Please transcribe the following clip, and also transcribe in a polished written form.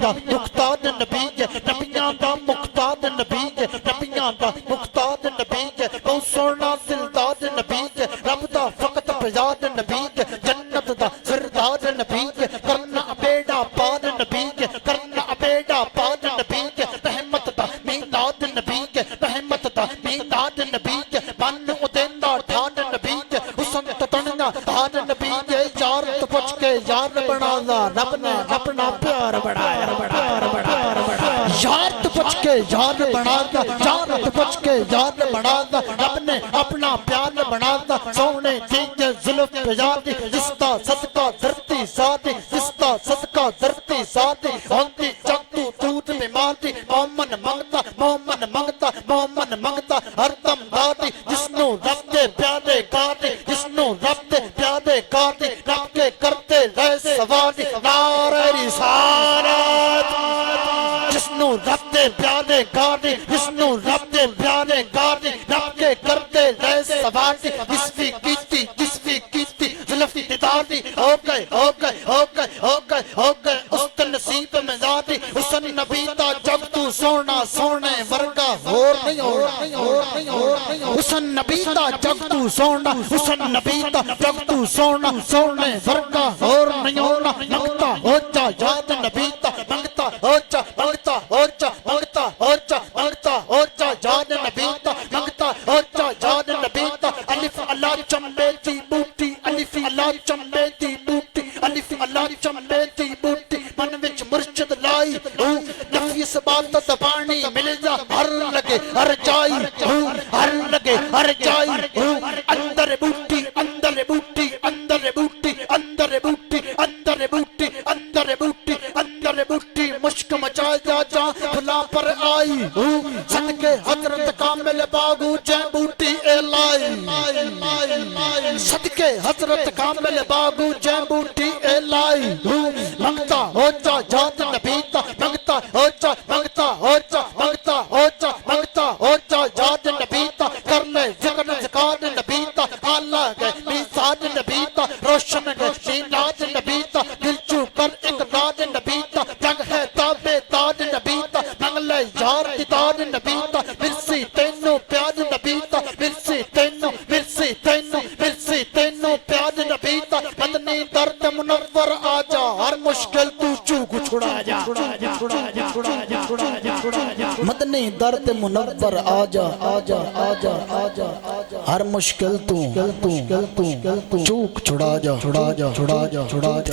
دا مختار نبی ہے نبیاں دا مختار نبی ہے نبیاں دا مختار نبی ہے بہت سونا دلدار نبی ہے رب دا فقط پیار نبی ہے جنت دا سردار نبی ہے کرنا بیڑا پار نبی ہے کرنا بیڑا پار نبی ہے رحمت دا میلاد نبی ہے رحمت دا میلاد نبی ہے من ادیندا ٹھان نبی ہے حسن تتنیا ہار نبی ہے یار تو پچ کے یار بنانا رب نے اپنا پیار بڑھایا یار تو پچ کے یار بنانا یار تو پچ کے یار بنانا رب نے اپنا پیار بنانا سونے دیجے ظلف پیاری جس کا صدقہ دھرتی سادی جس کا صدقہ دھرتی سادی ہوندی جگتو دودھ بیماری مومن منگتا مومن منگتا مومن منگتا ہر دم دادی جس نو رب دے پیارے کاٹے جس نو رب دے پیارے کاٹے رب کے کرتے رہے سواری نعرہ رسالت جس نو رب دے پیارے کاٹے جس نو رب دے پیارے کاٹے رب کے کرتے رہے سواری جس بھی کیتی جس بھی کیتی ظلفی دیداری ہو گئے ہو گئے ہو گئے ہو گئے ہو گئے اس کے نصیب میں زادی حسن نبی دا جب تو سونا سونے ورگا اور نہیں ہو حسن نبی دا جب تو سونا حسن نبی دا جب تو سونا سونے ورگا اور نہیں ہونا منگتا ہو جا یاد نبی دا منگتا ہو جا منگتا ہو جا منگتا ہو جا منگتا ہو جا یاد نبی دا منگتا ہو جا یاد نبی دا الف اللہ چمبے دی بوٹی الف اللہ چمبے دی بوٹی الف اللہ چمبے دی بوٹی من وچ مرشد لائی نفی اس بات زبانی مل جا ہر لگے ہر جائی ہر لگے ہر جائی اندر بوٹی اندر بوٹی اندر بوٹی اندر بوٹی اندر بوٹی اندر بوٹی اندر بوٹی مشک مچا جا جا بھلا پر آئی صدقے حضرت کامل باغو جے بوٹی اے لائی صدقے حضرت کامل باغو جے بوٹی اے لائی منگتا ہو جا یاد نبی دا منگتا ہو جا منگتا ہو جا منگتا ہو جا منگتا ہو جا یاد نبی دا کر لے ذکر ذکار نبی دا آلہ گئے میزان نبی دا روشن گئے میلاد نبی دا دل چو کر اقرار نبی دا جنگ ہے تابے دار نبی دا منگ لے یار دیدار نبی دا مرسی تینوں پیار نبی دا مرسی تینوں مرسی تینوں مرسی تینوں پیار نبی دا مدنی درد منور آجا ہر مشکل تو چوک چھڑا جا مدنی درد منور آجا آجا آجا آجا ہر مشکل تو چوک چھڑا جا چھڑا جا چھڑا جا چھڑا جا